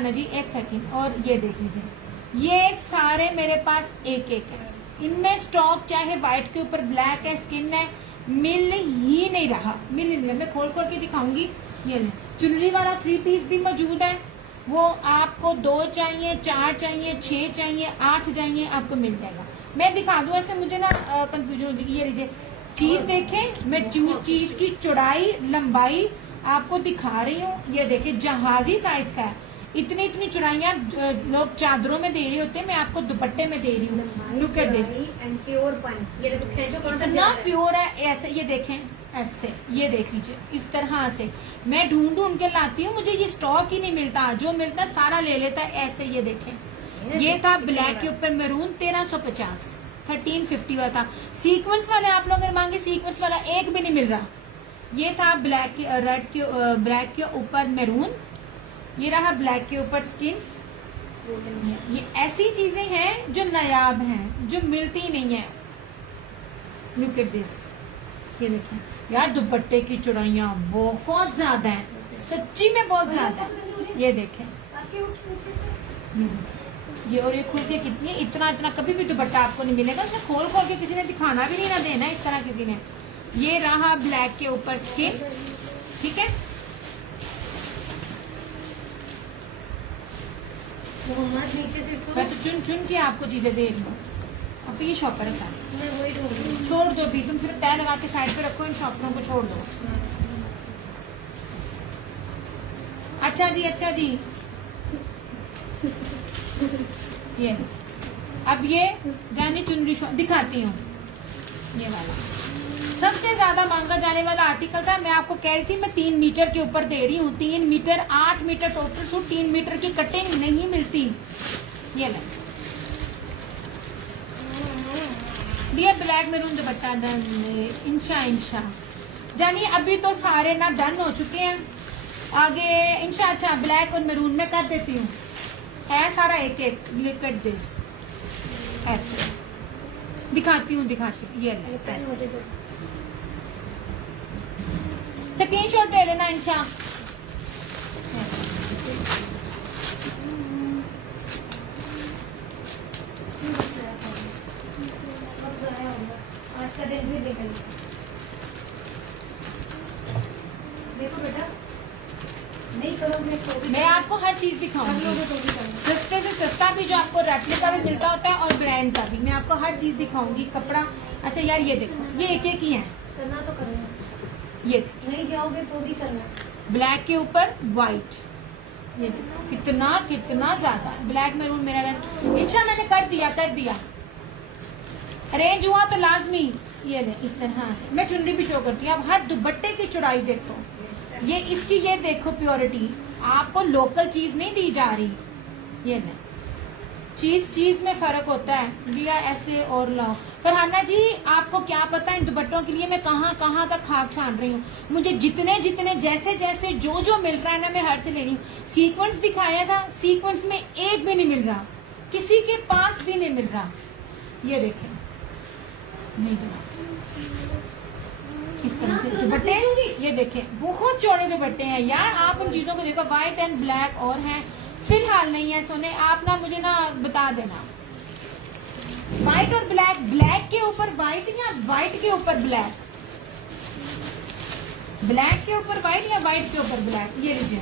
ना जी, एक सेकंड, और ये देख लीजिए, ये सारे मेरे पास एक एक है। इनमें स्टॉक चाहे व्हाइट के ऊपर ब्लैक है, स्किन है, मिल ही नहीं रहा, मिल नहीं रहा। मैं खोल खोल के दिखाऊंगी। ये ले, चुनरी वाला 3 पीस भी मौजूद है। वो आपको 2 चाहिए, 4 चाहिए, 6 चाहिए, 8 चाहिए, आपको मिल जाएगा। मैं दिखा दूं, ऐसे मुझे ना कंफ्यूजन होती है। ये लीजिए चीज देखें, मैं चीज की चौड़ाई लंबाई आपको दिखा रही हूँ। ये देखिए जहाजी साइज का है, इतनी इतनी चौड़ाइयाँ लोग चादरों में दे रहे होते हैं, मैं आपको दुपट्टे में दे रही हूँ। लुक एट दिस, इतना प्योर है। ऐसे ये देखें, ऐसे ये देख लीजिए, इस तरह से मैं ढूंढ ढूंढ के लाती हूँ, मुझे ये स्टॉक ही नहीं मिलता, जो मिलता है सारा ले लेता है। ऐसे ये देखें, ये था ब्लैक के ऊपर मैरून 1350, 1350 वाला था। सीक्वेंस वाले आप लोग अगर मांगे, सीक्वेंस वाला एक भी नहीं मिल रहा। ये था ब्लैक के, रेड के, ब्लैक के ऊपर मैरून, ये रहा ब्लैक के ऊपर स्किन। ये ऐसी चीजें हैं जो नायाब हैं, जो मिलती ही नहीं है। लुक एट दिस, ये देखिए यार, दुपट्टे की चौड़ाइयाँ बहुत ज्यादा है, सच्ची में बहुत ज्यादा है। ये देखें, ये और ये खुल के कितनी, इतना इतना कभी भी दुपट्टा आपको नहीं मिलेगा। इसमें खोल खोल के किसी ने दिखाना भी नहीं ना देना इस तरह किसी ने। ये रहा ब्लैक के ऊपर स्किन, ठीक है। मैं तो चुन चुन के आपको चीजें दे रही हूँ। अब ये शॉपर है सारे, छोड़ दो भी, तुम सिर्फ तय लगा के साइड पे रखो, इन शॉपरों को छोड़ दो। अच्छा जी, अच्छा जी। ये अब ये जानी चुनरी दिखाती हूँ। ये वाला सबसे ज्यादा मांगा जाने वाला आर्टिकल था। मैं आपको कह रही थी मैं 3 मीटर के ऊपर दे रही हूँ, 3 metre 8 metre total suit, 3 metre की कटिंग नहीं मिलती। ये ले ये ब्लैक मैरून दुपट्टा डन, इंशा इंशा जानी। अभी तो सारे ना डन हो चुके हैं, आगे इंशा। अच्छा ब्लैक और मैरून में कर देती हूँ, है सारा एक एक। लुक एट दिस, ऐसे दिखाती हूँ, दिखाती हूँ। ये स्क्रीनशॉट ले लेना इंशा। आज का दिन भी निकल देखो बेटा, नहीं करो। मैं आपको हर चीज दिखाऊंगी, सस्ते से सस्ता भी जो आपको रेप्लिका भी मिलता होता है और ब्रांड का भी, मैं आपको हर चीज दिखाऊंगी। कपड़ा अच्छा यार, ये देखो, ये एक एक ही है। करना तो करना, ये नहीं जाओगे तो भी करना। ब्लैक के ऊपर व्हाइट, ये देखो कितना कितना ज्यादा ब्लैक मैरून मेरा रंग। इंशा मैंने कर दिया, कर दिया, अरेंज हुआ तो लाजमी। ये ले इस तरह से मैं चुनरी भी शो करती हूँ। अब हर दुपट्टे की चौड़ाई देखो, ये इसकी, ये देखो प्योरिटी, आपको लोकल चीज नहीं दी जा रही। ये ले चीज चीज में फर्क होता है भैया, ऐसे और लाओ। फरहाना जी आपको क्या पता इन दुपट्टों के लिए मैं कहाँ कहाँ तक खाक छान रही हूँ। मुझे जितने जितने जैसे जैसे जो जो मिल रहा है ना, मैं हर से ले रही हूँ। सीक्वेंस दिखाया था, सीक्वेंस में एक भी नहीं मिल रहा, किसी के पास भी नहीं मिल रहा। ये देखें, नहीं तो इस तरह से दुपट्टे, ये देखें बहुत चौड़े दुपट्टे हैं यार। आप उन चीजों को देखो, व्हाइट एंड ब्लैक और हैं, फिलहाल नहीं है सोने। आप ना मुझे ना बता देना, व्हाइट और ब्लैक, ब्लैक के ऊपर व्हाइट या व्हाइट के ऊपर ब्लैक, ब्लैक के ऊपर व्हाइट या व्हाइट के ऊपर ब्लैक। ये लीजिए,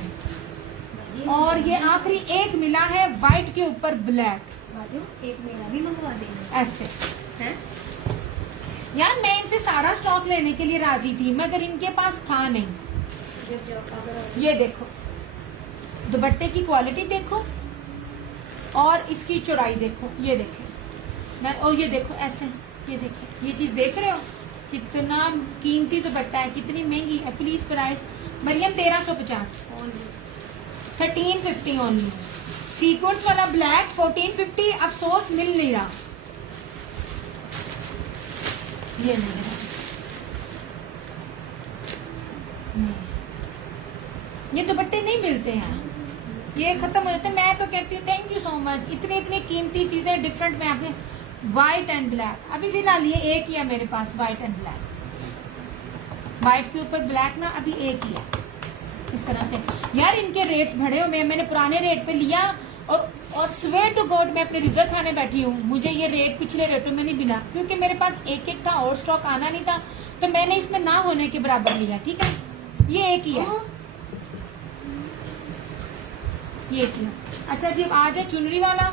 और ये आखिरी एक मिला है व्हाइट के ऊपर ब्लैक। एक मेरा भी मंगवा देंगे ऐसे है यार। मैं इनसे सारा स्टॉक लेने के लिए राजी थी, मगर इनके पास था नहीं। ये देखो दुपट्टे की क्वालिटी देखो, और इसकी चौड़ाई देखो। ये देखें, और ये देखो ऐसे, ये देखें, ये चीज देख रहे हो कितना कीमती दुपट्टा है, कितनी महंगी है। Please price Maryam 1350, 1350 only. Sequence वाला ब्लैक 1450, अफसोस मिल नहीं रहा। ये नहीं, ये दुपट्टे नहीं मिलते हैं, ये खत्म हो जाते हैं। मैं तो कहती हूँ थैंक यू सो मच, इतनी इतनी कीमती चीजें डिफरेंट में आके। व्हाइट एंड ब्लैक अभी फिलहाल ये एक ही है मेरे पास, व्हाइट एंड ब्लैक। व्हाइट के ऊपर ब्लैक ना अभी एक ही है। इस तरह से। यार इनके रेट्स बढ़े हुए हैं, मैंने पुराने रेट पे लिया और स्वेयर टू गॉड मैं अपने रिजल्ट खाने बैठी हूँ। मुझे ये रेट पिछले रेटों में नहीं मिला, क्योंकि मेरे पास एक एक था और स्टॉक आना नहीं था, तो मैंने इसमें ना होने के बराबर लिया। ठीक है, ये एक ही है, ये एक ही है। अच्छा जी, आ जाए चुनरी वाला,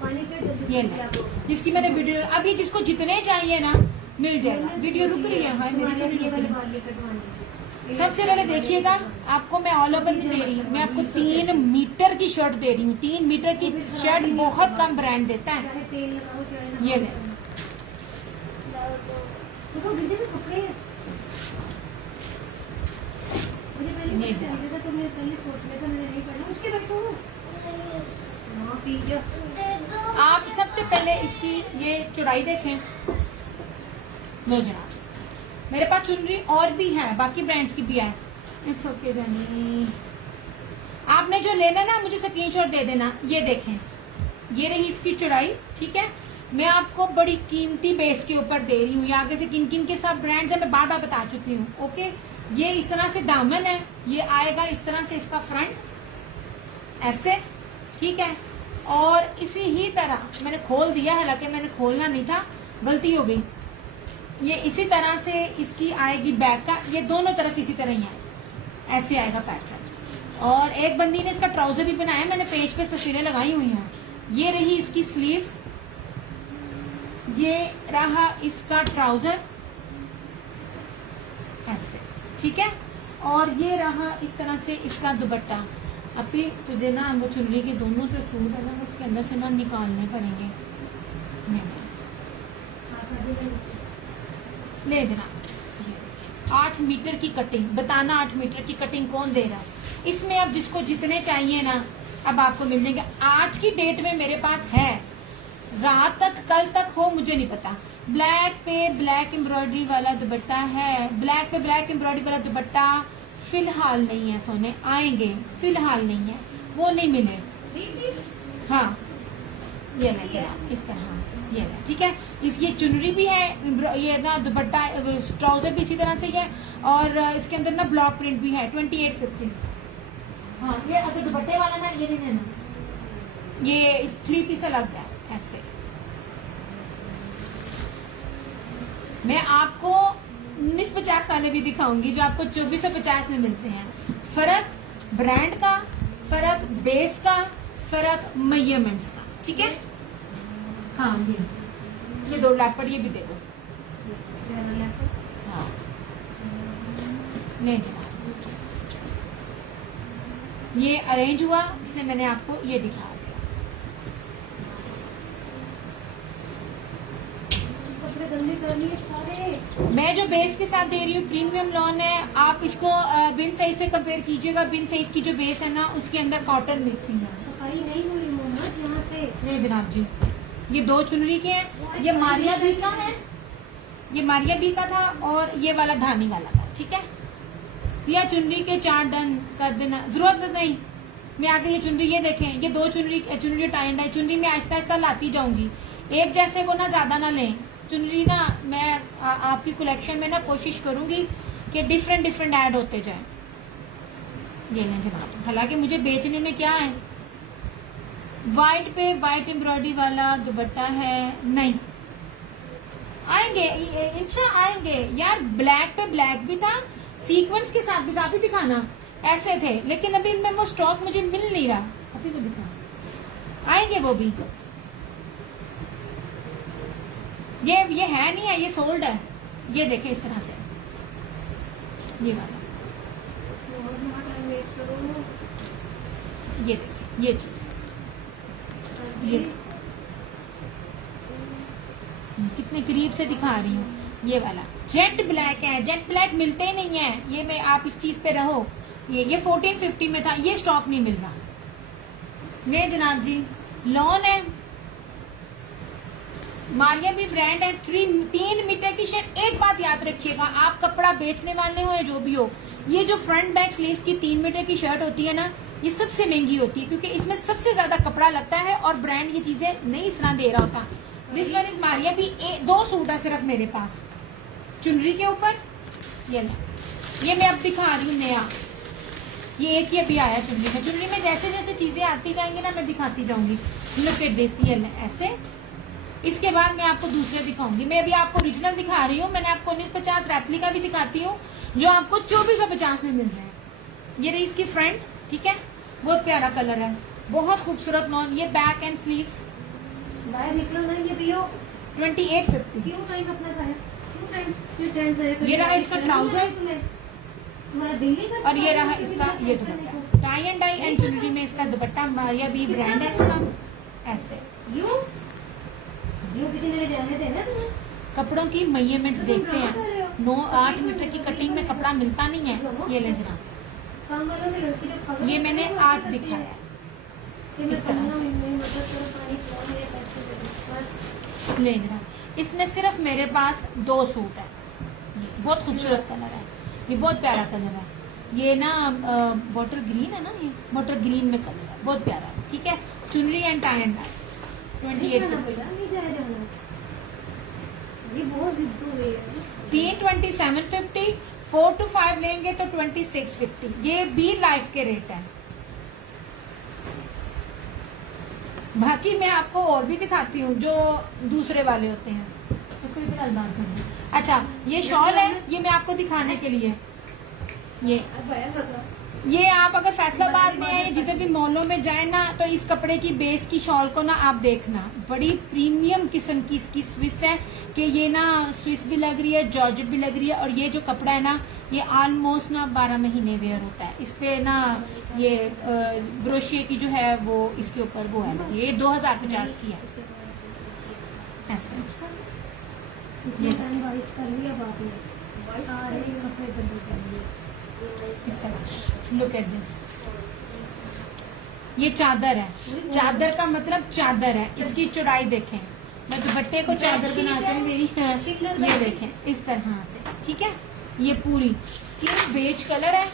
पानी पे जल्दी ये जल्दी ना, आपको। जिसकी मैंने वीडियो अभी, जिसको जितने चाहिए ना मिल जाएगा। वीडियो रुक रही है, हाँ मेरी तुम्हारे वीडियो ये रुक रही वाले है। वाले कटवाने। सबसे पहले देखिएगा, आपको मैं ऑल ओवर नहीं दे रही, मैं आपको 3 मीटर की शर्ट दे रही हूँ। 3 मीटर की शर्ट बहुत कम ब्रांड देता है। चाहे तेल लगाओ चाहे ना ये ले। देखो दीदी में कपड़े हैं। मुझे पहले नहीं पता चल गया था, तो मैं पहले सोच लिया था मैंने नहीं पढ़ना। उठ के बैठो। हाँ पी जा। आप सबसे पहले इसकी ये चौड़ाई देखें। लो जनाब, मेरे पास चुनरी और भी है, बाकी ब्रांड्स की भी है। इट्स ओके जानी, आपने जो लेना ना मुझे स्क्रीनशॉट दे देना। ये देखें, ये रही इसकी चौड़ाई। ठीक है, मैं आपको बड़ी कीमती बेस के ऊपर दे रही हूँ। ये आगे से किन किन के साथ ब्रांड्स है मैं बार बार बता चुकी हूँ। ओके, ये इस तरह से दामन है, ये आएगा इस तरह से इसका फ्रंट ऐसे। ठीक है, और इसी ही तरह मैंने खोल दिया, हालांकि मैंने खोलना नहीं था, गलती हो गई। ये इसी तरह से इसकी आएगी बैक का, ये दोनों तरफ इसी तरह ही है, ऐसे आएगा पैटर्न। और एक बंदी ने इसका ट्राउजर भी बनाया, मैंने पेज पे तस्वीरें लगाई हुई हैं। ये रही इसकी स्लीव्स, ये रहा इसका ट्राउजर ऐसे। ठीक है, और ये रहा इस तरह से इसका दुपट्टा। अभी तुझे ना वो चुनरी के दोनों जो सूट है ना उसके अंदर से ना निकालने पड़ेंगे। ले जनाब, 8 मीटर की कटिंग, बताना 8 मीटर की कटिंग कौन दे रहा है। इसमें अब जिसको जितने चाहिए ना अब आपको मिल जाएंगे। आज की डेट में मेरे पास है, रात तक कल तक हो मुझे नहीं पता। ब्लैक पे ब्लैक एम्ब्रॉयडरी वाला दुपट्टा है, ब्लैक पे ब्लैक एम्ब्रॉयडरी वाला दुपट्टा फिलहाल नहीं है सोने, आएंगे, फिलहाल नहीं है, वो नहीं मिले। हाँ ये ना इस तरह से, ये ना। ठीक है, इस ये चुनरी भी है, ये ना दुपट्टा ट्राउजर भी इसी तरह से ही है, और इसके अंदर ना ब्लॉक प्रिंट भी है 2850। हाँ, ये अगर दुपट्टे वाला ना ये नहीं लेना, ये इस 3 पीस अलग है ऐसे। मैं आपको 1950 वाले भी दिखाऊंगी जो आपको 2450 में मिलते हैं। फर्क ब्रांड का, फर्क बेस का, फर्क मेजरमेंट्स का। ठीक है, हाँ ये 2 लैपट ये भी दे दो। हाँ नहीं जनाब, ये अरेंज हुआ इसलिए मैंने आपको ये दिखा दिया। कपड़े गंदे करनी है सारे। मैं जो बेस के साथ दे रही हूँ प्रीमियम लॉन है, आप इसको बिन साइज से कंपेयर कीजिएगा। बिन साइज की जो बेस है ना उसके अंदर कॉटन मिक्सिंग है। सफाई नहीं हुई मोहम्मद यहाँ से। नहीं जनाब जी, ये 2 चुनरी के हैं। ये मारिया बी का है, ये मारिया बी का था, और ये वाला धानी वाला था। ठीक है, या चुनरी के 4 डन कर देना, जरूरत नहीं। मैं आगे ये चुनरी, ये देखें, ये 2 चुनरी टाई एंड डाई चुनरी में आहिस्ता आहिस्ता लाती जाऊंगी। एक जैसे को ना ज्यादा ना लें चुनरी ना। मैं आपकी कलेक्शन में ना कोशिश करूंगी कि डिफरेंट ऐड होते जाएं। ये लें जनाब, हालांकि मुझे बेचने में क्या है, व्हाइट पे व्हाइट एम्ब्रॉयडरी वाला दुपट्टा है नहीं, आएंगे इंशा आएंगे यार। ब्लैक पे ब्लैक भी था, सीक्वेंस के साथ भी काफी दिखाना ऐसे थे, लेकिन अभी इनमें वो स्टॉक मुझे मिल नहीं रहा। अभी तो दिखा, आएंगे वो भी। ये है नहीं है, ये सोल्ड है। ये देखे इस तरह से, ये वाला, ये देखिए, ये चीज, ये कितने करीब से दिखा रही हूँ। ये वाला जेट ब्लैक है, जेट ब्लैक मिलते ही नहीं है। ये मैं, आप इस चीज पे रहो। ये 1450 में था, ये स्टॉक नहीं मिल रहा। नहीं जनाब जी, लॉन है, मारिया भी ब्रांड है, 3 मीटर की शर्ट। एक बात याद रखिएगा, आप कपड़ा बेचने वाले हो या जो भी हो, ये जो फ्रंट बैक स्लीव की 3 मीटर की शर्ट होती है ना, ये सबसे महंगी होती है, क्योंकि इसमें सबसे ज्यादा कपड़ा लगता है और ब्रांड ये चीजें नहीं इस तरह दे रहा होता। दिस वन इज मारिया भी। 2 सूट है सिर्फ मेरे पास चुनरी के ऊपर। ये मैं अब दिखा रही हूँ नया, ये एक ही अभी आया चुनरी में। चुनरी में जैसे जैसे चीजें आती जाएंगी ना मैं दिखाती जाऊंगी। लुक एट दिस, ये ऐसे। इसके बाद मैं आपको दूसरे दिखाऊंगी। मैं अभी आपको ओरिजिनल दिखा रही हूँ, मैंने आपको 1950 रेप्लिका भी दिखाती हूँ जो आपको 2450 में मिल रहे हैं। ये रही इसकी फ्रंट, ठीक है, बहुत प्यारा कलर है, बहुत खूबसूरत लॉन। ये बैक एंड स्लीव्स बाहर निकलो ना, ये पियो 2850। क्यों टाइम अपना साया, क्यों टाइम, ये टाइम साया। ये रहा इसका ट्राउजर तुम्हारा दिल नहीं करता। और ये रहा इसका ये dupatta. Tie and dye and jewellery में इसका दुपट्टा, मारिया बी ब्रांड है इसका। ऐसे यूं किसी ने ले जाने देना तुम्हें। कपड़ों की मेजरमेंट्स देखते हैं, 9-8 मीटर की कटिंग में कपड़ा मिलता नहीं है। ये ले जना, काम वालों में लड़की जब खबर ये मैंने आज दिखाया है इस तरह से। ले जना, इसमें सिर्फ मेरे पास 2 सूट है। बहुत खूबसूरत कलर है, ये बहुत प्यारा कलर है। ये ना बॉटल ग्रीन है ना, ये बॉटल ग्रीन में कलर है, बहुत प्यारा है, ठीक है। चुनरी एंड टाई एंड डाई 2850। ये बहुत जिद हो गई है। 3 2750, 4 to 5 लेंगे तो 2650। ये भी लाइफ के रेट है। बाकी मैं आपको और भी दिखाती हूँ जो दूसरे वाले होते हैं। इसको इधर अलमार कर दो। अच्छा, ये शॉल है, ये मैं आपको दिखाने के लिए। ये आप अगर फैसलाबाद में आए, जितने भी मॉलों में जाए ना, तो इस कपड़े की बेस की शॉल को ना आप देखना, बड़ी प्रीमियम किस्म की इसकी स्विस है कि ये ना स्विस भी लग रही है, जॉर्जेट भी लग रही है। और ये जो कपड़ा है ना, ये ऑलमोस्ट ना 12 महीने वेयर होता है। इस पे ना ये ब्रोशिये की जो है वो इसके ऊपर वो है ना, ये 2050 की है। ऐसे इस तरह से लुक एट दिस। ये चादर है, चादर का मतलब चादर है। इसकी चौड़ाई देखें, मैं दुपट्टे को चादर बनाते हुए दे रही है। ये देखें इस तरह से, ठीक है। ये पूरी स्किन बेज कलर है,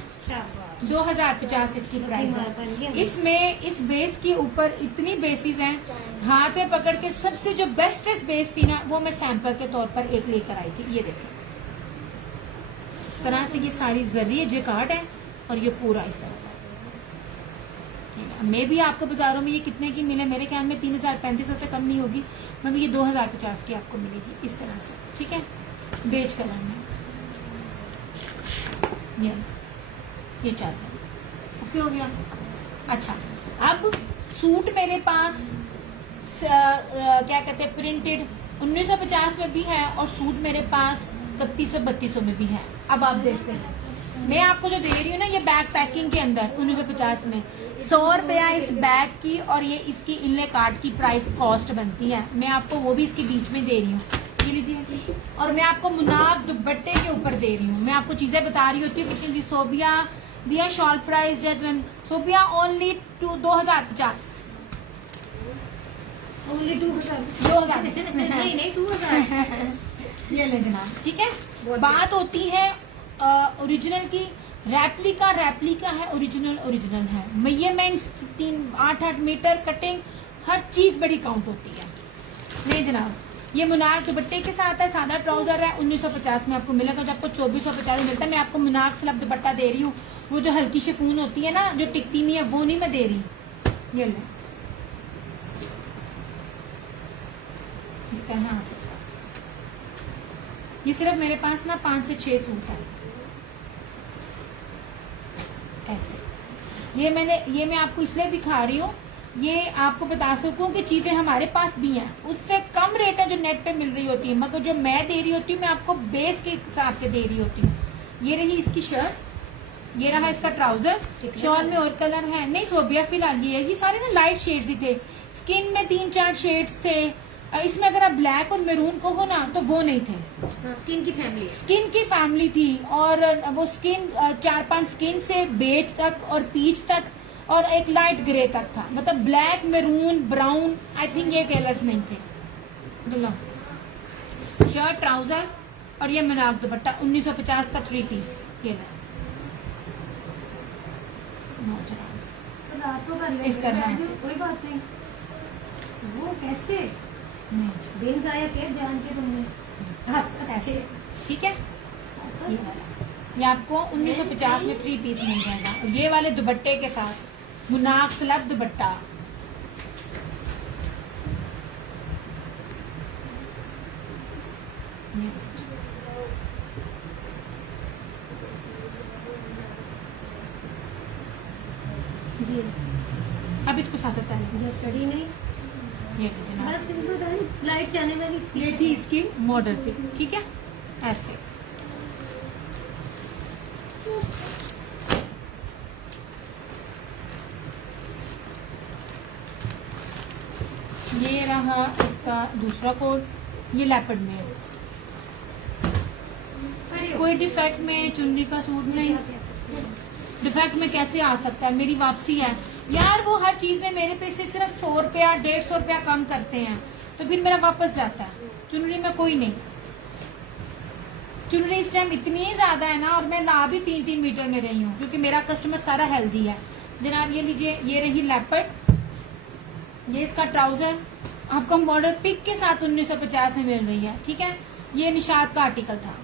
2050 इसकी प्राइस है। इसमें इस बेस के ऊपर इतनी बेसिस हैं, हाथ में पकड़ के सबसे जो बेस्टेस्ट बेस थी ना, वो मैं सैंपल के तौर पर एक लेकर आई थी। ये देखें इस तरह से, ये सारी जरिए जेकार्ड है और ये पूरा इस तरह का। मैं भी आपको बाजारों में ये कितने की मिले, मेरे ख्याल में 3035 से कम नहीं होगी, मगर ये 2050 की आपको मिलेगी इस तरह से, ठीक है, बेज कलर में। ये चादर ओके हो गया। अच्छा, अब सूट मेरे पास क्या कहते हैं प्रिंटेड 1950 में भी है और सूट मेरे पास 3100-3200 में भी है। अब आप देखते हैं, मैं आपको जो दे रही हूँ ना, ये बैग पैकिंग के अंदर 1950 में 100 रुपया इस बैग की, और ये इसकी इनले कार्ड की प्राइस कॉस्ट बनती है। मैं आपको वो भी इसके बीच में दे रही हूँ, ये लीजिए। और मैं आपको मुनाब दुपट्टे के ऊपर दे रही हूँ। मैं आपको चीजें बता रही होती हूँ कितनी दी। सोबिया दिया shawl price judgement, Sobia only 2050, only 2000 नहीं 2000 ये ले जनाब, ठीक है। बात होती है ओरिजिनल की। रेप्लिका है, ओरिजिनल है। मेजरमेंट्स 8-8 मीटर, कटिंग, हर चीज बड़ी काउंट होती है। नहीं जनाब, ये मुनार दुपट्टे के साथ है, सादा ट्राउजर है, 1950 में आपको मिलेगा। जो आपको 2450 मिलता है, मैं आपको मुनार स्लब दुपट्टा दे रही हूँ। वो जो हल्की शिफून होती है ना, जो टिकती नहीं है, वो नहीं मैं दे रही। ये ले इस तरह से। ये सिर्फ मेरे पास ना 5 से 6 सूट है ऐसे। ये मैं आपको इसलिए दिखा रही हूँ, ये आपको बता सकूं कि चीजें हमारे पास भी हैं, उससे कम रेट है जो नेट पे मिल रही होती है, मगर जो मैं दे रही होती हूँ मैं आपको बेस के हिसाब से दे रही होती हूँ। ये रही इसकी शर्ट, ये रहा इसका ट्राउजर। शॉल में और कलर है नहीं, सोबिया फिलहाल ये सारे ना लाइट शेड्स ही थे। स्किन में 3-4 शेड्स थे। इसमें अगर आप ब्लैक और मैरून को हो ना, तो वो नहीं थे। स्किन की फैमिली थी, और वो स्किन 4-5 स्किन से बेज तक और पीच तक और एक लाइट ग्रे तक था। मतलब black, maroon, brown, I think ये कलर्स नहीं थे। शर्ट, ट्राउजर और ये मुनाब दुपट्टा 1950 का 3 पीस। ये इस तरह से। कोई बात नहीं, वो कैसे बिल गाया के जान के तुमने ठीक है। ये आपको 1950 में 3 पीस मिल जाएगा। और ये वाले दुपट्टे के साथ मुनाक स्लब दुपट्टा। जी अब इसको साथ सकता है जब चढ़ी नहीं, ये जनाब, बस सिंपल था, लाइट जाने वाली। ये थी इसकी मॉडल पे, ठीक है। ऐसे ये रहा इसका दूसरा कोड, ये लेपर्ड में है। अरे कोई डिफेक्ट में चुन्नी का सूट नहीं, डिफेक्ट में कैसे आ सकता है, मेरी वापसी है यार। वो हर चीज में मेरे पे से सिर्फ 100 रुपया 150 रुपया कम करते हैं, तो फिर मेरा वापस जाता है। चुनरी में कोई नहीं, चुनरी इस टाइम इतनी ज्यादा है ना, और मैं ला भी 3-3 मीटर में रही हूँ क्योंकि मेरा कस्टमर सारा हेल्दी है। जनाब ये लीजिए, ये रही लेपर्ड, ये इसका ट्राउजर आपको मॉडल पिक के साथ 1950 में मिल रही है, ठीक है। ये निशात का आर्टिकल था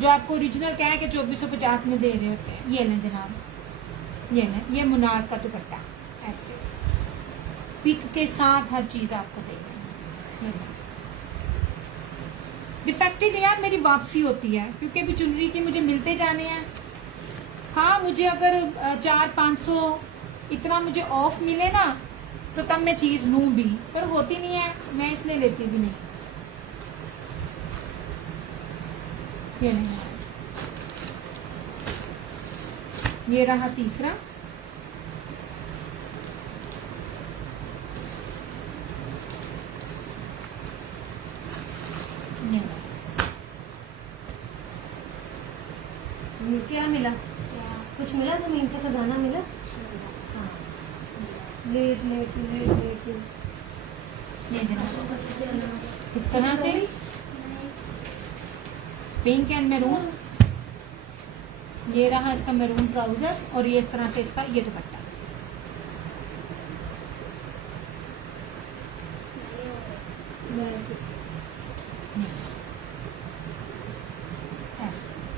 जो आपको ओरिजिनल क्या है कि 2450 में दे रहे होते हैं। ये लें जनाब, ये लें, ये मुनार का दुपट्टा ऐसे पिक के साथ हर चीज आपको दे रहे हैं। डिफेक्टेड यार मेरी वापसी होती है क्योंकि अभी चुनरी के मुझे मिलते जाने हैं। हाँ मुझे अगर 400-500 इतना मुझे ऑफ मिले ना तो तब मैं चीज लूं भी, पर होती नहीं है, मैं इसलिए लेती भी नहीं। ये नहीं, ये रहा तीसरा, क्या मिला? कुछ मिला? जमीन से खजाना मिला? हाँ। लेट लेट लेट लेट ये जनाब इस तरह से पिंक एंड मैरून, ये रहा इसका मैरून ट्राउजर, और ये इस तरह से इसका ये दुपट्टा।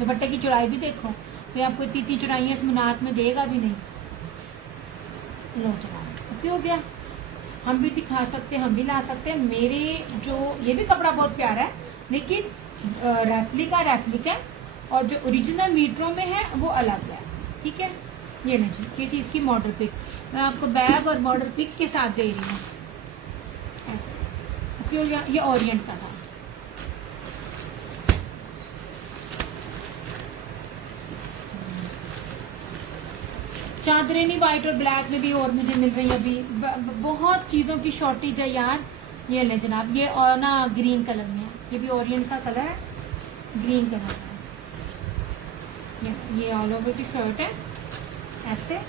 दुपट्टे की चौड़ाई भी देखो, तो आपको इतनी चौड़ाई है, इस मुनार में देगा भी नहीं। लो जनाब हो गया, हम भी दिखा सकते हैं, हम भी ला सकते हैं। मेरे जो ये भी कपड़ा बहुत प्यारा है, लेकिन रेप्लिका और जो ओरिजिनल मीटरों में है वो अलग है, ठीक है। ये नहीं जी, ये थी इसकी मॉडल पिक, मैं आपको बैग और मॉडल पिक के साथ दे रही हूँ। क्यों? ये ओरिएंट का था। चादरें व्हाइट और ब्लैक में भी और मुझे मिल रही है अभी, बहुत चीजों की शॉर्टेज है यार। ये ले जनाब, ये और ना ग्रीन कलर में है, ये भी ओरिएंट का कलर है, ग्रीन कलर है। ये ऑल ओवर की शर्ट है ऐसे,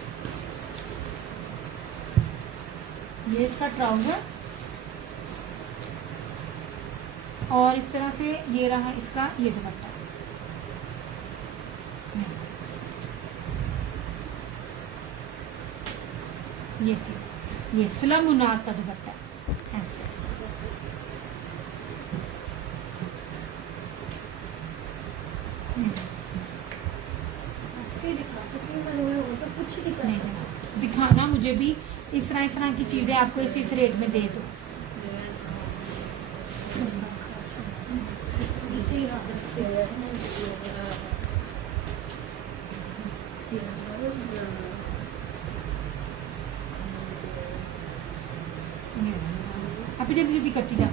ये इसका ट्राउजर, और इस तरह से ये रहा इसका ये दुपट्टा। ये स्लम मुनार का दुपट्टा ऐसे। दिखा सकती हूँ, वो तो कुछ ही दिखा सकती। दिखाना मुझे भी इस तरह की चीजें आपको इस रेट में दे दो। अभी जल्दी जल्दी करती जा।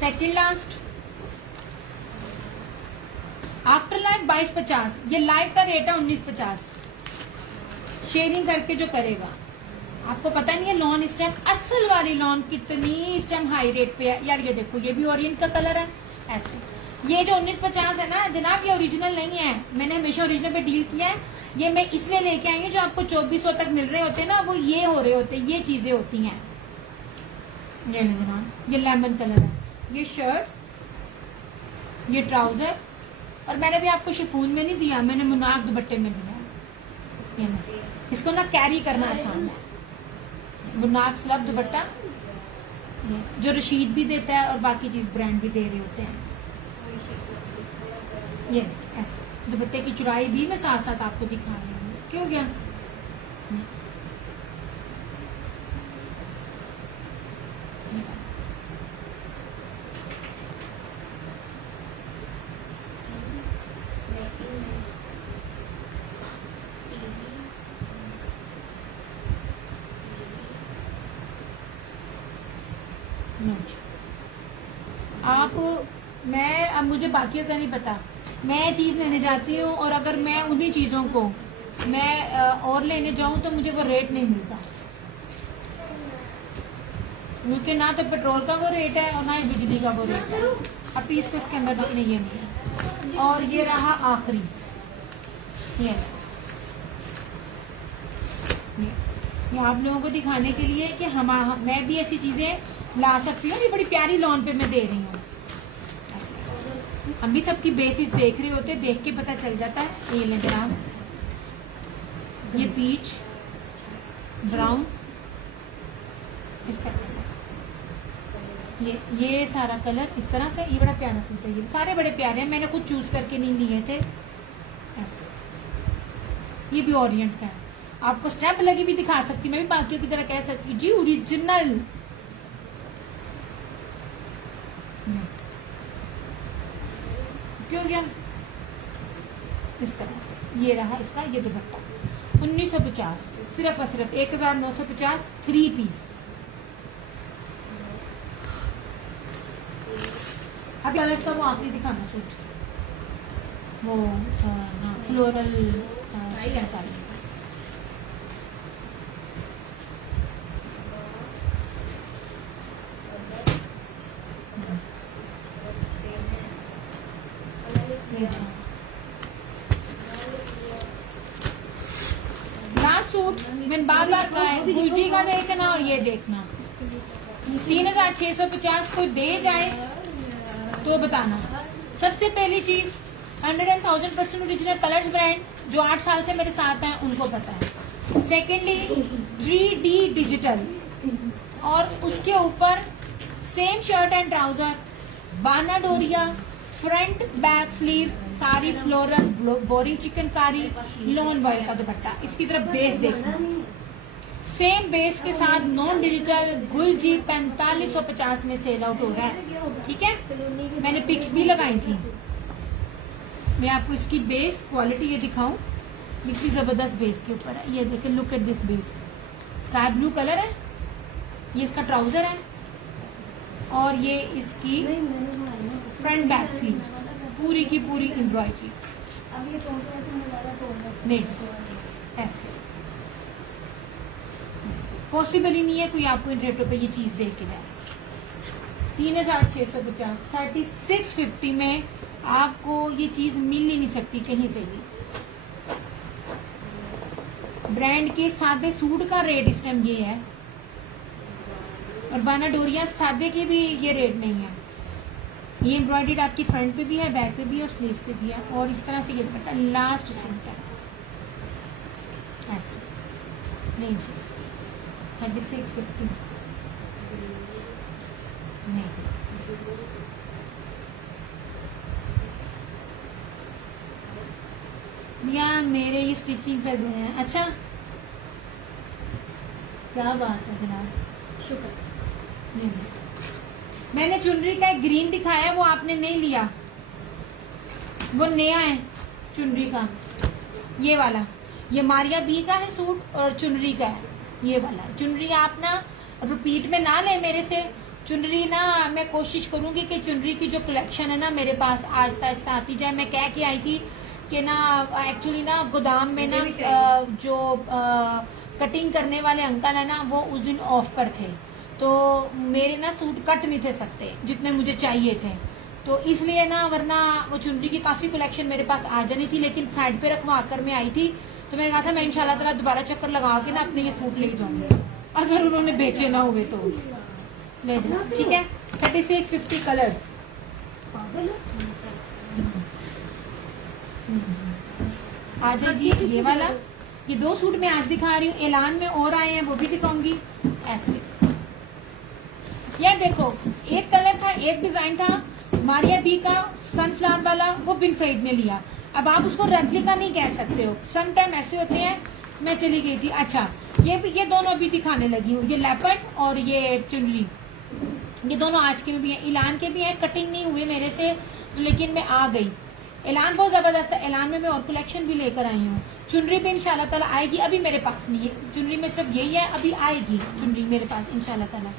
सेकेंड लास्ट आफ्टर लाइफ 2250, ये लाइफ का रेट है 1950। शेयरिंग करके जो करेगा, आपको पता नहीं है लॉन इस टाइम, असल वाली लॉन कितनी इस टाइम हाई रेट पे है यार। ये देखो, ये भी ओरिएंट का कलर है ऐसे। ये जो 1950 है ना जनाब, ये ओरिजिनल नहीं है, मैंने हमेशा ओरिजिनल पे डील किया है। ये मैं इसलिए लेके आई हूँ, जो आपको 2400 तक मिल रहे होते हैं ना, वो ये हो रहे होते हैं, ये चीजें होती हैं। ये जनाब, ये लेमन कलर है, ये शर्ट, ये ट्राउजर, और मैंने भी आपको शिफॉन में नहीं दिया, मैंने मुनार दुपट्टे में दिया। इसको ना कैरी करना आसान है। मुनार स्लब दुपट्टा ये जो रशीद भी देता है और बाकी चीज ब्रांड भी दे रहे होते हैं। ये ऐसे दुपट्टे की चुराई भी मैं साथ साथ आपको दिखा रही हूँ। क्यों गया आप मैं अब मुझे बाकियों का नहीं पता, मैं चीज लेने जाती हूँ और अगर मैं उन्हीं चीजों को मैं और लेने जाऊं तो मुझे वो रेट नहीं मिलता, क्योंकि ना तो पेट्रोल का वो रेट है और ना ही बिजली का वो रेट है। अब पीस को इसके अंदर डालने ये नहीं है। और ये रहा आखिरी, ये आप लोगों को दिखाने के लिए कि मैं भी ऐसी चीजें ला सकती हूँ। ये बड़ी प्यारी लॉन पे मैं दे रही हूँ। हम भी सबकी बेसिस देख रहे होते, देख के पता चल जाता है। ये ले जनाब, ये पीच ब्राउन इस तरह से, ये सारा कलर इस तरह से। ये बड़ा प्यारा सूट है, ये सारे बड़े प्यारे हैं, मैंने कुछ चूज करके नहीं लिए थे ऐसे। ये भी ओरिएंट का है, आपको स्टेप लगी भी दिखा सकती, मैं भी बाकियों की तरह कह सकती जी ओरिजिनल। क्यों गया इस तरह से। ये रहा इसका ये दुपट्टा 1950, सिर्फ और सिर्फ 1950 3 पीस। अब कलर्स का वो आखिरी दिखाना सूट, वो हाँ फ्लोरल चिकनकारी। लास्ट सूट मैंने बार बार कहा है, गुलजी का देखना और ये देखना। 3650 कोई दे जाए तो बताना। सबसे पहली चीज 100,000% ओरिजिनल कलर्स ब्रांड जो 8 साल से मेरे साथ हैं उनको पता है। सेकेंडली 3D डिजिटल, और उसके ऊपर सेम शर्ट एंड ट्राउजर, बाना डोरिया, फ्रंट बैक स्लीव, सारी floral, boring chikankari, lawn boy का दुपट्टा। इसकी तरफ बेस देखना, सेम बेस के साथ नॉन डिजिटल गुलजी 4550 में सेल आउट हो रहा है। ठीक है, मैंने पिक्स भी लगाई थी। मैं आपको इसकी बेस क्वालिटी ये दिखाऊं, इतनी जबरदस्त बेस के ऊपर है। ये देखिए, look at this base, sky blue colour है, ये इसका ट्राउजर है और ये इसकी फ्रंट बैक स्लीव्स, पूरी की पूरी एम्ब्रॉयडरी। नहीं ऐसे पॉसिबल ही नहीं है कोई आपको इन रेटों पे ये चीज दे के जाए। 3650 3650 में आपको ये चीज मिल ही नहीं सकती कहीं से भी। ब्रांड के सादे सूट का रेट इस टाइम ये है, और बाना डोरिया सादे के भी ये रेट नहीं है। ये एम्ब्रॉयडर्ड आपकी फ्रंट पे भी है, बैक पे भी है और स्लीव्स पे भी है। और इस तरह से ये दुपट्टा लास्ट सूट है ऐसे। नहीं जी 3650 नहीं जी। भैया मेरे ये स्टिचिंग कर गए हैं। अच्छा क्या बात है जनाब, शुक्र। नहीं मैंने चुनरी का एक ग्रीन दिखाया, वो आपने नहीं लिया, वो नया है चुनरी का। ये वाला, ये मारिया बी का है सूट और चुनरी का है ये वाला। चुनरी आप ना रिपीट में ना ले मेरे से। चुनरी ना मैं कोशिश करूंगी कि चुनरी की जो कलेक्शन है ना मेरे पास आहिस्ता आहिस्ता आती जाए। मैं कह के आई थी कि ना एक्चुअली ना गोदाम में ना जो कटिंग करने वाले अंकल है ना वो उस दिन ऑफ पर थे, तो मेरे ना सूट कट नहीं थे सकते जितने मुझे चाहिए थे, तो इसलिए ना वरना वो चुनरी की काफी कलेक्शन मेरे पास आ जानी थी, लेकिन साइड पे रखवा कर मैं आई थी। तो मैंने कहा था मैं इंशाल्लाह ताला दोबारा चक्कर लगा के ना अपने ये सूट ले जाऊंगी, अगर उन्होंने बेचे ना हुए तो ले जाना। ठीक है 3650 कलर। आजा जी ये वाला, ये 2 सूट मैं आज दिखा रही हूँ, ऐलान में और आए हैं वो भी दिखाऊंगी ऐसे। यार देखो, एक कलर था, एक डिजाइन था मारिया बी का सनफ्लावर वाला, वो बिन सईद ने लिया। अब आप उसको रेप्लिका नहीं कह सकते हो, सम टाइम ऐसे होते हैं। मैं चली गई थी। अच्छा, ये दोनों अभी दिखाने लगी हूँ, ये लेपर्ड और ये चुनरी, ये दोनों आज के में भी हैं, ऐलान के भी हैं। कटिंग नहीं हुए मेरे से, लेकिन मैं आ गई। ऐलान बहुत जबरदस्त है, ऐलान में मैं और कलेक्शन भी लेकर आई हूँ। चुनरी भी इंशाल्लाह ताला आएगी, अभी मेरे पास नहीं है चुनरी में, सिर्फ यही है, अभी आएगी चुनरी मेरे पास इंशाल्लाह ताला।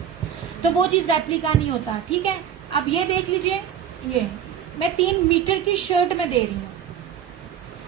तो वो चीज रेप्लिका नहीं होता, ठीक है। अब ये देख लीजिए, ये मैं 3 मीटर की शर्ट में दे रही हूँ।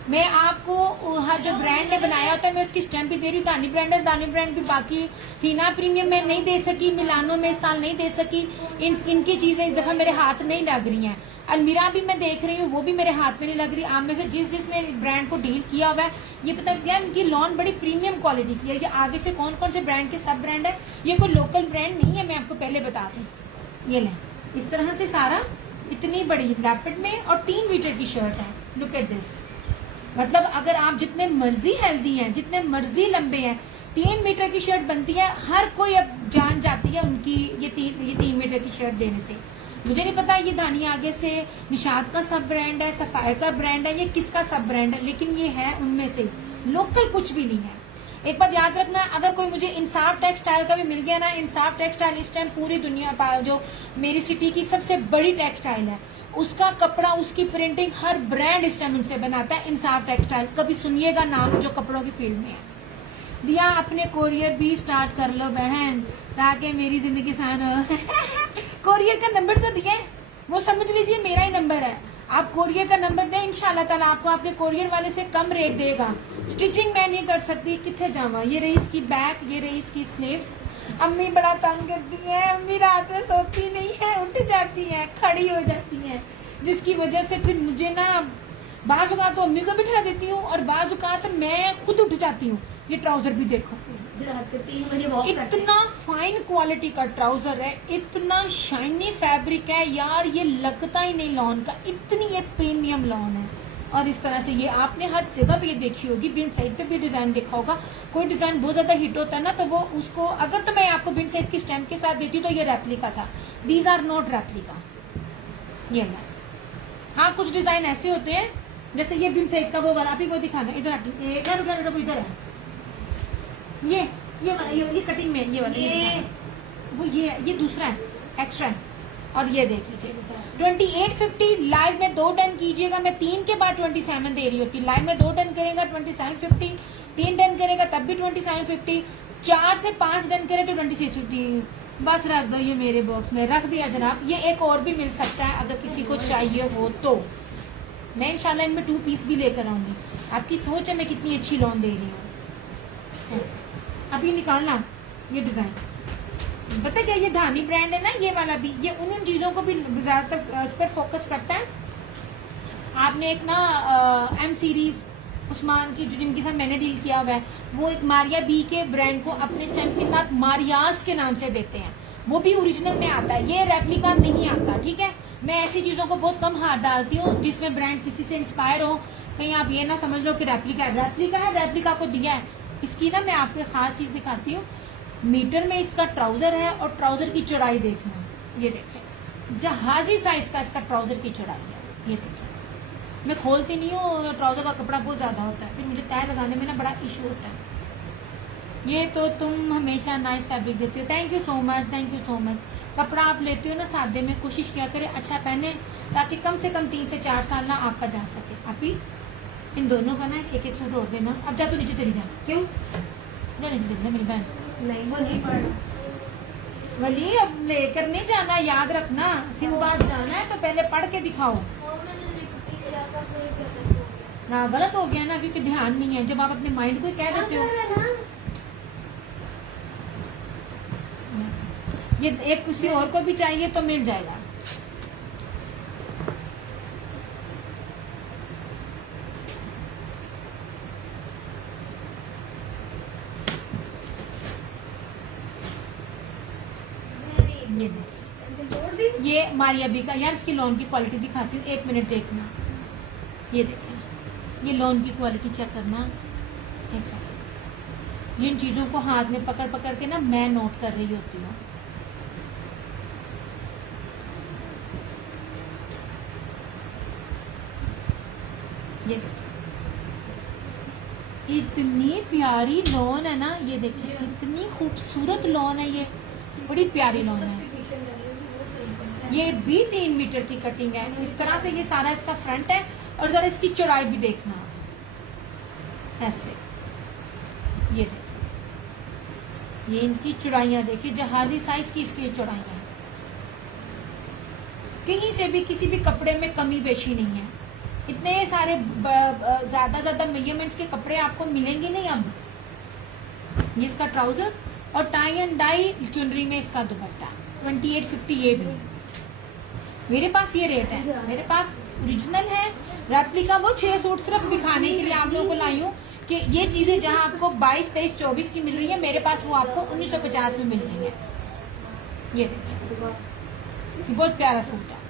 मैं आपको हर जो ब्रांड ने बनाया होता है मैं उसकी स्टैम्प भी दे रही हूँ। दानी ब्रांड है, दानी ब्रांड भी, बाकी हीना प्रीमियम में नहीं दे सकी, मिलानो में इस साल नहीं दे सकी। इनकी चीजें इस दफा मेरे हाथ नहीं लग रही हैं। अलमीरा भी मैं देख रही हूँ, वो भी मेरे हाथ में नहीं लग रही। आप में से जिसने ब्रांड को डील किया हुआ है, ये पता है इनकी लॉन बड़ी प्रीमियम क्वालिटी की है। ये आगे से कौन कौन से ब्रांड के सब ब्रांड है, ये कोई लोकल ब्रांड नहीं है, मैं आपको पहले बता दूं। ये लें, इस तरह से सारा, इतनी बड़ी लेपर्ड में, और 3 मीटर की शर्ट है। लुक एट दिस, मतलब अगर आप जितने मर्जी हेल्दी हैं, जितने मर्जी लंबे हैं, 3 मीटर की शर्ट बनती है। हर कोई अब जान जाती है उनकी ये 3 मीटर की शर्ट देने से। मुझे नहीं पता ये दानी आगे से निशाद का सब ब्रांड है, सफायर का ब्रांड है, ये किसका सब ब्रांड है, लेकिन ये है उनमें से, लोकल कुछ भी नहीं है। एक बात याद रखना, अगर कोई मुझे इंसाफ टेक्सटाइल का भी मिल गया ना, इंसाफ टेक्सटाइल इस टाइम पूरी दुनिया, जो मेरी सिटी की सबसे बड़ी टेक्सटाइल है, उसका कपड़ा, उसकी प्रिंटिंग, हर ब्रांड इस टाइम उनसे बनाता है। इंसाफ टेक्सटाइल, कभी सुनिएगा नाम, जो कपड़ों की फील्ड में है। दिया, अपने कोरियर भी स्टार्ट कर लो बहन, ताकि मेरी जिंदगी आसान हो। कोरियर का नंबर तो दिया है, वो समझ लीजिए मेरा ही नंबर है। आप कोरियर का नंबर दें, इंशाल्लाह ताला आपको आपके कोरियर वाले से कम रेट देगा। स्टिचिंग मैं नहीं कर सकती, कितने जावा। ये रही इसकी बैक, ये रही इसकी स्लीव्स। अम्मी बड़ा तंग करती है, अम्मी रात में सोती नहीं है, उठ जाती है, खड़ी हो जाती है, जिसकी वजह से फिर मुझे ना बाजुका तो अम्मी को बिठा देती हूँ और बाजुका तो मैं खुद उठ जाती हूँ। ये ट्राउजर भी देखो, इतना फाइन क्वालिटी का ट्राउजर है, इतना शाइनी फैब्रिक है यार, ये लगता ही नहीं लॉन का, इतनी ये प्रीमियम लॉन है। और इस तरह से ये आपने हर जगह पे ये देखी होगी, बिन सईद पे भी डिजाइन देखा होगा। कोई डिजाइन बहुत ज्यादा हिट होता है ना, तो वो उसको, अगर तो मैं आपको बिन सईद की स्टैम्प के साथ देती तो ये रेप्लिका था। दीज आर नॉट रेप्लिका, ये ना। हाँ, कुछ डिजाइन ऐसे होते हैं, जैसे ये बिन सईद का वो वाला, अभी वो दिखाना, इधर इधर है, ये वाला, ये कटिंग में, ये वाला, वो ये दूसरा है, एक्स्ट्रा है। और ये देख लीजिए 2850 लाइव में 2 डन कीजिएगा, मैं 3 के बाद 27 दे रही होती। लाइव में 2 डन करेगा 2750, 3 डन करेगा तब भी 2750, 4 से 5 डन करे तो 2650। बस रख दो ये मेरे बॉक्स में, रख दिया जनाब। ये एक और भी मिल सकता है अगर किसी को चाहिए हो तो। मैं इंशाल्लाह इनमें 2 पीस भी लेकर आऊंगी। आपकी सोच है मैं कितनी अच्छी लॉन दे रही हूँ। अभी निकालना ये डिजाइन, पता क्या, ये धानी ब्रांड है ना, ये वाला भी, ये उन चीजों को भी ज्यादातर उस पर फोकस करता है। आपने एक ना एम सीरीज उस्मान की, जो जिनके साथ मैंने डील किया हुआ है, वो एक मारिया बी के ब्रांड को अपने स्टैम्प के साथ मारियास के नाम से देते हैं, वो भी ओरिजिनल में आता है, ये रेप्लिका नहीं आता। ठीक है, मैं ऐसी चीजों को बहुत कम हाथ डालती हूँ जिसमें ब्रांड किसी से इंस्पायर हो, कहीं आप ये ना समझ लो कि रेप्लिका है। रेप्लिका है, रेप्लिका को दिया है। इसकी ना मैं आपको खास चीज दिखाती हूँ, मीटर में इसका ट्राउजर है और ट्राउजर की चौड़ाई देखना, ये देखें, जहाजी साइज का इसका ट्राउजर की चौड़ाई है, ये देखें। मैं खोलती नहीं हूँ, ट्राउजर का कपड़ा बहुत ज्यादा होता है, फिर मुझे तय लगाने में ना बड़ा इशू होता है। ये तो तुम हमेशा नाइस फैब्रिक देती हो, thank you so much, thank you so much. कपड़ा आप लेते हो ना सादे में, कोशिश किया करे अच्छा पहने, ताकि कम से कम 3 से 4 साल ना आपका जा सके। आप ही इन दोनों का ना एक एक सूट और देना। अब जा, तू नीचे चली जा। क्यों जा, नीचे चली जा मेरी बहन। नहीं, वो नहीं पढ़ना वली, अब लेकर नहीं जाना, याद रखना, सिंबाद जाना है तो पहले पढ़ के दिखाओ। हाँ, गलत हो गया ना, क्योंकि ध्यान नहीं है। जब आप अपने माइंड को कह देते हो, ये एक किसी और को भी चाहिए तो मिल जाएगा। ये मारिया बी का, यार इसकी लॉन की क्वालिटी दिखाती हूँ, 1 मिनट देखना। ये देखें, ये लॉन की क्वालिटी चेक करना, एक सेकंड। जिन चीजों को हाथ में पकड़ पकड़ के ना मैं नोट कर रही होती हूँ, ये देखिए इतनी प्यारी लॉन है ना, ये देखिए इतनी खूबसूरत लॉन है, ये बड़ी प्यारी लॉन है। ये भी 3 मीटर की कटिंग है। इस तरह से ये सारा इसका फ्रंट है और जरा इसकी चौड़ाई भी देखना ऐसे, ये देखिए, ये इनकी चौड़ाइयां देखिए, जहाजी साइज की इसकी चौड़ाइयां, कहीं से भी किसी भी कपड़े में कमी बेशी नहीं है। इतने सारे ज्यादा मेजरमेंट्स के कपड़े आपको मिलेंगे नहीं अब। ये इसका ट्राउजर और टाई एंड डाई चुनरी में इसका दुपट्टा 2850। ये भी मेरे पास ये रेट है, मेरे पास ओरिजिनल है, रेप्लिका वो 6 सूट सिर्फ दिखाने के लिए आप लोगों को लाई हूँ कि ये चीजें जहां आपको 22, 23, 24 की मिल रही है, मेरे पास वो आपको 1950 में मिल रही है। ये देखिए बहुत प्यारा सूट है।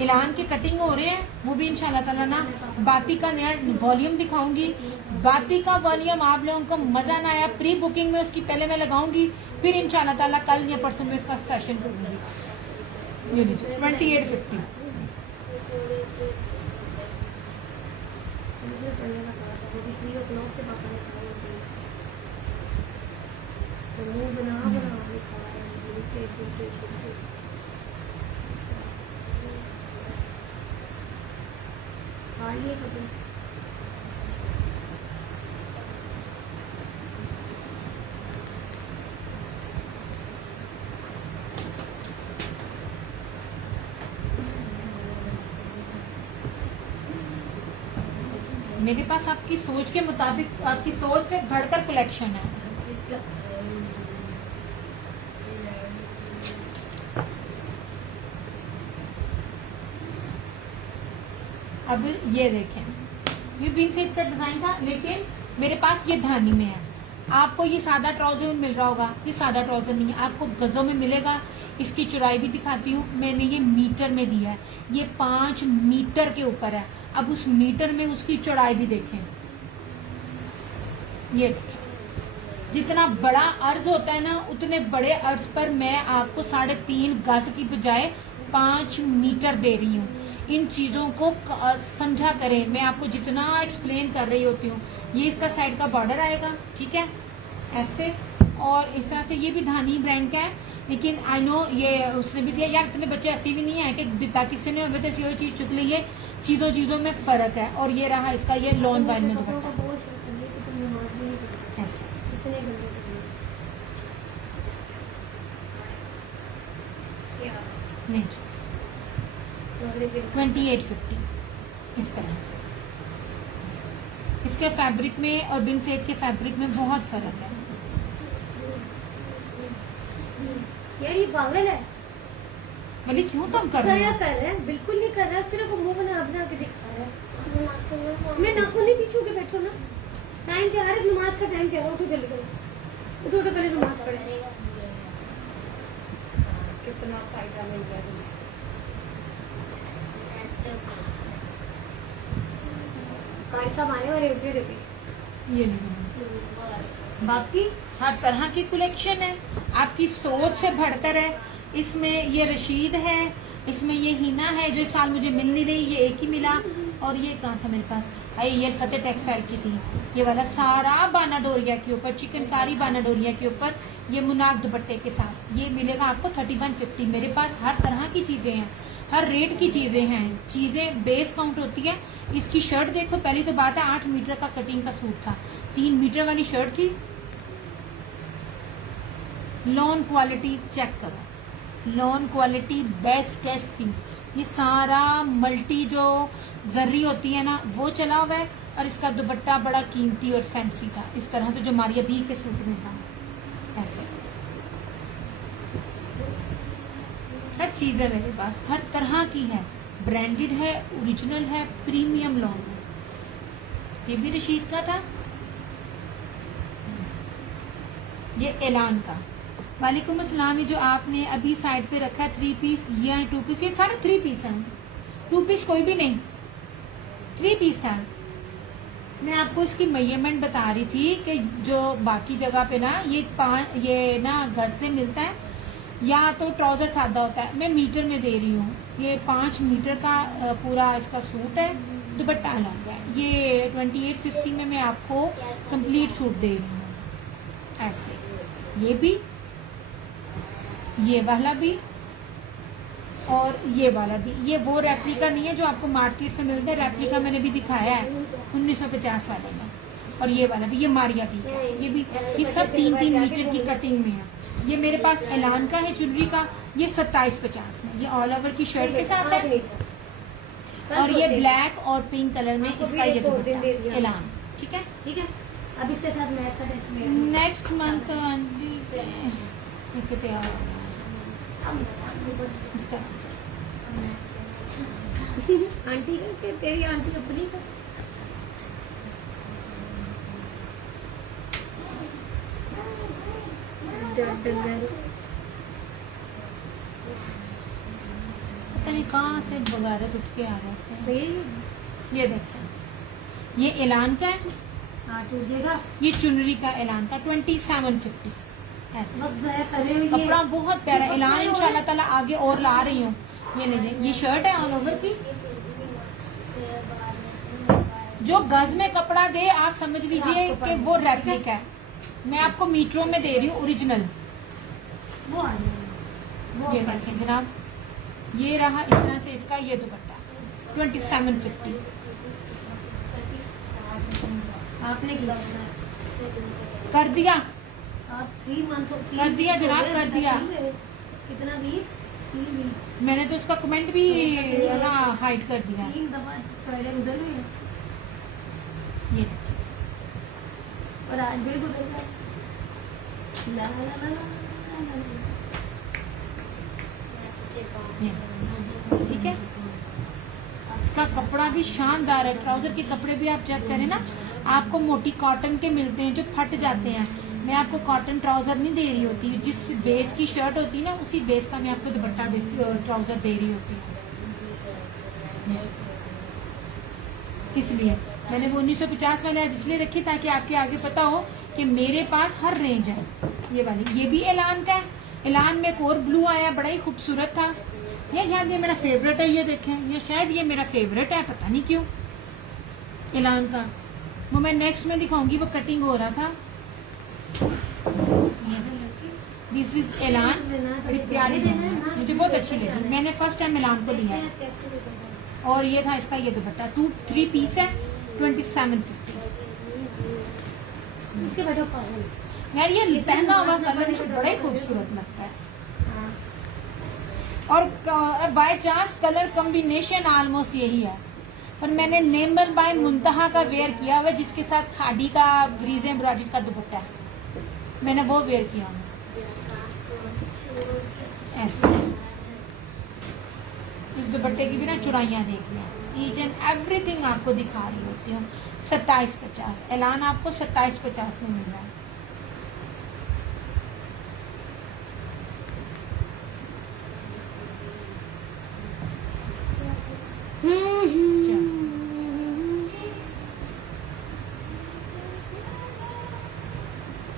इलान के कटिंग हो रहे हैं, वो भी इंशाल्लाह ताला ना बाती का नया वॉल्यूम दिखाऊंगी। बाती का वॉल्यूम आप लोगों को मजा ना आया, प्री बुकिंग में उसकी पहले मैं लगाऊंगी, फिर इंशाल्लाह ताला कल या परसों में इसका सेशन करूंगी। ये लीजिए 2850। मेरे पास आपकी सोच के मुताबिक, आपकी सोच से बढ़कर कलेक्शन है। अब ये देखें, ये बिन सेट का डिजाइन था, लेकिन मेरे पास ये धानी में है। आपको ये सादा ट्राउजर में मिल रहा होगा, ये सादा ट्राउजर नहीं है, आपको गजों में मिलेगा। इसकी चौड़ाई भी दिखाती हूँ, मैंने ये मीटर में दिया है, ये 5 मीटर के ऊपर है। अब उस मीटर में उसकी चौड़ाई भी देखें, ये देखें, जितना बड़ा अर्ज होता है ना, उतने बड़े अर्ज पर मैं आपको 3.5 गज की बजाय 5 मीटर दे रही हूँ। इन चीजों को समझा करें, मैं आपको जितना एक्सप्लेन कर रही होती हूँ। ये इसका साइड का बॉर्डर आएगा, ठीक है, ऐसे, और इस तरह से। ये भी धानी ब्रांड का है, लेकिन आई नो ये उसने भी दिया। यार इतने बच्चे ऐसे भी नहीं है कि दिता किसी ने हमें तो चीज चुक ली है, चीजों में फर्क है। और ये रहा इसका ये लॉन बाइन में दुपट्टा ऐसे। नहीं 2850 इस तरह से। इसके फैब्रिक में और बिन सेट के फैब्रिक में बहुत फर्क है। यार ये पागल है, भले क्यों तुम कर रहे हो? कर रहा है, बिल्कुल नहीं कर रहा, सिर्फ मुंह बना के दिखा रहा है। मैं नाखून नहीं पीछे होके बैठो ना, टाइम जा रहा है, नमाज का टाइम चल रहा है, उठो जल्दी करो, उठो तो पहले नमाज पढ़े। कितना फायदा मिल गया तुम्हें। साहब आने वाले ये नहीं, बाकी हर तरह की कलेक्शन है, आपकी सोच से बढ़कर है। इसमें ये रशीद है, इसमें ये हिना है जो इस साल मुझे मिल नहीं रही, ये एक ही मिला। और ये कहाँ था मेरे पास, ये फतेह टेक्सटाइल की थी, ये वाला सारा बाना डोरिया के ऊपर, चिकनकारी बाना डोरिया के ऊपर, ये मुनाक दुपट्टे के साथ। ये मिलेगा आपको 3150। मेरे पास हर तरह की चीजें हैं, हर रेट की चीजें हैं, चीजें बेस काउंट होती है। इसकी शर्ट देखो, पहली तो बात है 8 मीटर का कटिंग का सूट था, 3 मीटर वाली शर्ट थी। लॉन क्वालिटी चेक करो, लॉन क्वालिटी बेस्ट टेस्ट थी। ये सारा मल्टी जो जर्री होती है ना, वो चला हुआ है, और इसका दुपट्टा बड़ा कीमती और फैंसी था, इस तरह से जो मारिया बी के सूट में था, ऐसे। हर चीज है मेरे पास, हर तरह की है, ब्रांडेड है, ओरिजिनल है, प्रीमियम लॉन है। ये भी रशीद का था, ये ऐलान का। वालेकुम अस्सलाम। ये जो आपने अभी साइड पे रखा है 3 पीस या 2 पीस, ये सारे 3 पीस हैं, 2 पीस कोई भी नहीं, 3 पीस था। मैं आपको इसकी मेजरमेंट बता रही थी कि जो बाकी जगह पे ना ये ना गज से मिलता है, या तो ट्राउजर सादा होता है। मैं मीटर में दे रही हूँ, ये 5 मीटर का पूरा इसका सूट है, दुपट्टा अलग है। ये 2850 में मैं आपको कंप्लीट सूट दे रही हूँ। ऐसे ये भी, ये वाला भी और ये वाला भी। ये वो रेप्लिका नहीं है जो आपको मार्केट से मिलता है, रेप्लिका मैंने भी दिखाया है 1950 वाले में। और ये वाला भी, ये मारिया भी है, ये भी। ये सब 3-3 मीटर की कटिंग में है। ये मेरे पास एलान का है चुनरी का, ये 2750 में। ये ऑल ओवर की शर्ट के साथ है और ये ब्लैक और पिंक कलर में इसका ये दुपट्टा एलान। ठीक है, ठीक है। अब इसके साथ मैथ का टेस्ट में नेक्स्ट मंथ आंटी तैयार इस तरह से। आंटी का, तेरी आंटी अपनी का। पता नहीं कहाँ से बगारत उठ के आ रहा है। ये देखें, ये एलान का है, टूट जाएगा। ये चुनरी का एलान का 2750। वक्त ज़ाया कर रहे हो। ये कपड़ा बहुत प्यारा एलान, इंशाल्लाह ताला आगे और ला रही हूँ। ये लीजिए, ये शर्ट है ऑल ओवर की। जो गज में कपड़ा दे आप समझ लीजिए कि वो रेप्लिका है। मैं आपको मीटरों में दे रही हूँ ओरिजिनल। वो आ जाएगा। ये देखें जनाब, ये रहा इस तरह से इसका ये दुपट्टा 2750। आपने किया कर दिया, आप 3 मंथ कर दिया जनाब, कर दिया। कितना वीक? 3 वीक। मैंने तो उसका कमेंट भी हाइड कर दिया। 3 दफा फ्राइडे गुजर गई है ये और आज भी गुजर गया। ला ला ला ला ठीक है। इसका कपड़ा भी शानदार है। ट्राउजर के कपड़े भी आप चेक करें ना, आपको मोटी कॉटन के मिलते हैं जो फट जाते हैं। मैं आपको कॉटन ट्राउजर नहीं दे रही होती, जिस बेस की शर्ट होती है ना उसी बेस का मैं आपको दुपट्टा ट्राउजर दे रही होती हूँ। इसलिए मैंने वो 1950 वाले आज इसलिए रखी ताकि आपके आगे पता हो कि मेरे पास हर रेंज है। ये वाली, ये भी एलान का है। एलान में एक और ब्लू आया, बड़ा ही खूबसूरत था। ये शायद ये मेरा फेवरेट है। ये देखें, ये शायद ये मेरा फेवरेट है, पता नहीं क्यों। एलान का वो मैं नेक्स्ट में दिखाऊंगी, वो कटिंग हो रहा था। दिस इज एलान, बड़ी प्यारी है, मुझे बहुत अच्छी लगी। मैंने फर्स्ट टाइम एलान को लिया है। और ये था इसका ये दुपट्टा 2-3 पीस है 2750। यार ये पहना हुआ कलर मुझे बड़ा ही खूबसूरत लगता है। और by chance colour combination almost यही है, पर मैंने नेमर बाय मुंतहा का वेयर किया हुआ जिसके साथ खाड़ी का ब्रीज एम्ब्रॉयडरी का दुपट्टा है, मैंने वो वेयर किया हुआ ऐसे। इस दुपट्टे की भी ना चुड़ाइयाँ देख लें, ईच एंड एवरीथिंग आपको दिखा रही होती हूँ। 2750 एलान आपको 2750 में मिल रहा है।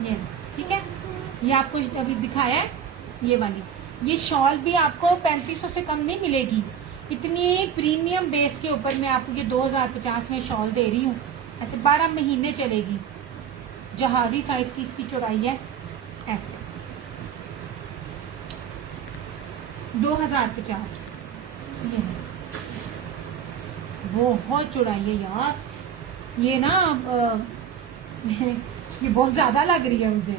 ये ठीक है, ये आपको अभी दिखाया है। ये वाली ये शॉल भी आपको 3500 से कम नहीं मिलेगी। इतनी प्रीमियम बेस के ऊपर मैं आपको ये 2050 में शॉल दे रही हूँ। ऐसे 12 महीने चलेगी। जहाजी साइज की इसकी चौड़ाई है ऐसे 2050। ये बहुत चौड़ाई है यार, ये ना ये बहुत ज्यादा लग रही है मुझे,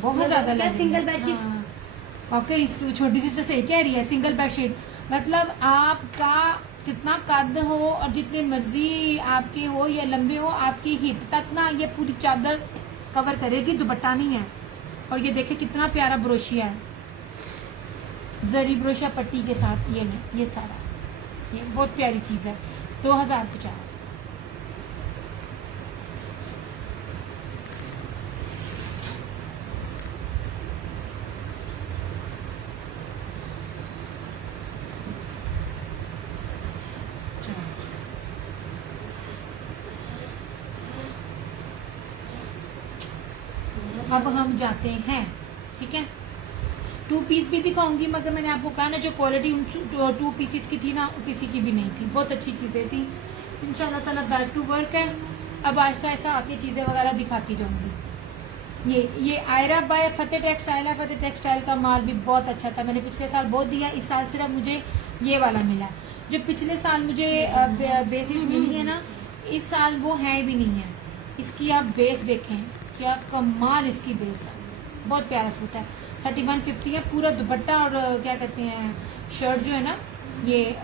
बहुत ज्यादा लग रही है। सिंगल बेडशीट आपके इस छोटी सिस्टर से कह रही है सिंगल बेडशीट, मतलब आपका जितना कद हो और जितनी मर्जी आपके हो या लंबे हो, आपकी हिप तक ना ये पूरी चादर कवर करेगी, दुपट्टा नहीं है। और ये देखे कितना प्यारा ब्रोशिया है, जरी ब्रोशिया पट्टी के साथ। ये नहीं, ये सारा ये बहुत प्यारी चीज है। 2050। अब हम जाते हैं, ठीक है। 2 पीस भी दिखाऊंगी, मगर मैंने आपको कहा ना जो क्वालिटी 2 पीसेस की थी ना किसी की भी नहीं थी, बहुत अच्छी चीजें थी। इंशाल्लाह ताला बैक टू वर्क है, अब ऐसा ऐसा आके चीजें वगैरह दिखाती जाऊंगी। ये आयरा बाय फतेह टेक्सटाइल है। फतेह टेक्सटाइल का माल भी बहुत अच्छा था, मैंने पिछले साल बहुत दिया, इस साल सिर्फ मुझे ये वाला मिला। जो पिछले साल मुझे बेसिस मिली है ना, इस साल वो है भी नहीं है। इसकी आप बेस देखें, क्या कमाल इसकी बेस है, बहुत प्यारा सूट है। 3150 है। पूरा दुपट्टा और क्या कहते हैं शर्ट जो है ना, ये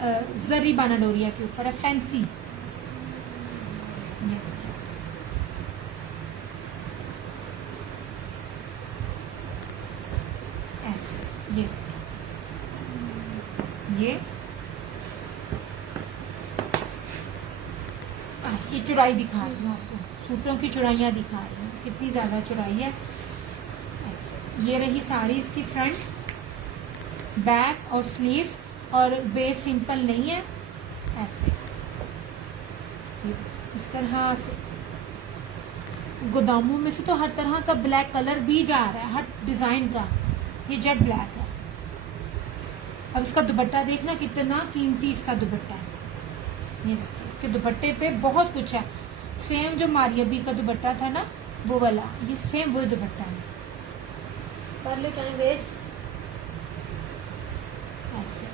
जरी बाना डोरिया के ऊपर है, फैंसी। ऐसे ये चौड़ाई दिखा रही हूँ आपको, सूटों की चौड़ाइयाँ दिखा रही हूँ, कितनी ज्यादा चौड़ाई है। ये रही साड़ी, इसकी फ्रंट बैक और स्लीव्स, और बेस सिंपल नहीं है, ऐसे इस तरह से। गोदामों में से तो हर तरह का ब्लैक कलर भी जा रहा है, हर डिजाइन का। ये जेट ब्लैक है। अब इसका दुपट्टा देखना कितना कीमती इसका दुपट्टा है। ये देखिए, इसके दुपट्टे पे बहुत कुछ है। सेम जो मारियबी का दुपट्टा था ना वो वाला, ये सेम वो दुपट्टा है। कर लो टाइम वेस्ट। ऐसे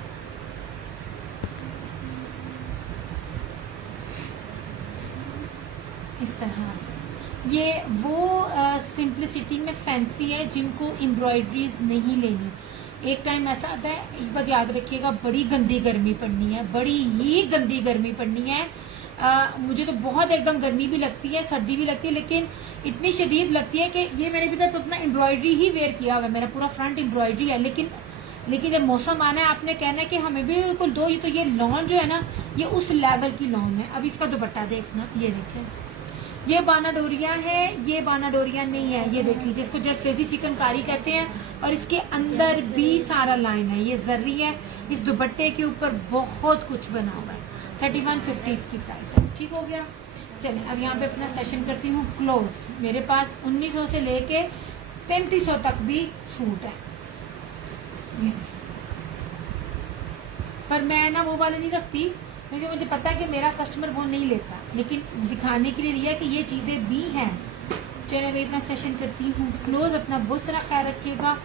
इस तरह से। ये वो सिंप्लिसिटी में फैंसी है जिनको एम्ब्रॉयडरीज नहीं लेनी। एक टाइम ऐसा आता है, एक बात याद रखिएगा, बड़ी गंदी गर्मी पड़नी है, बड़ी ही गंदी गर्मी पड़नी है। मुझे तो बहुत एकदम गर्मी भी लगती है, सर्दी भी लगती है, लेकिन इतनी शदीद लगती है कि ये मैंने भी तो अपना एम्ब्रॉयडरी ही वेयर किया हुआ है, मेरा पूरा फ्रंट एम्ब्रॉयडरी है। लेकिन जब मौसम आना है, आपने कहना है कि हमें भी बिल्कुल दो। ही तो ये लॉन जो है ना, ये उस लेवल की लॉन है। अब इसका दुपट्टा देखना, ये देखें, ये बाना डोरिया है, ये बाना डोरिया नहीं है। ये देख लीजिए, इसको जरफेजी चिकनकारी कहते हैं, और इसके अंदर भी सारा लाइन है, ये जर्री है। इस दुपट्टे के ऊपर बहुत कुछ बना हुआ है। 3150 इसकी प्राइस है। ठीक हो गया। चलिए अब यहाँ पे अपना सेशन करती हूँ क्लोज। मेरे पास 1900 से लेके 3300 तक भी सूट है, पर मैं ना वो वाले नहीं रखती, क्योंकि मुझे पता है कि मेरा कस्टमर वो नहीं लेता, लेकिन दिखाने के लिए लिया कि ये चीजें भी हैं। चलिए मैं अपना सेशन करती हूँ क्लोज। अपना बहुत सारा ख्याल रखिएगा,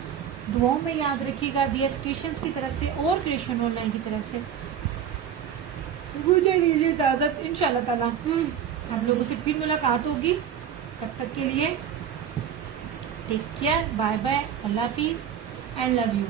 दुआओं में याद रखिएगा। दियस क्रिएशंस की तरफ से और क्रिएशन ऑनलाइन की तरफ से मुझे लीजिए इजाजत। इंशाल्लाह ताला आप लोगों से फिर मुलाकात होगी। तब तक के लिए टेक केयर, बाय बाय, अल्लाह हाफिज एंड लव यू।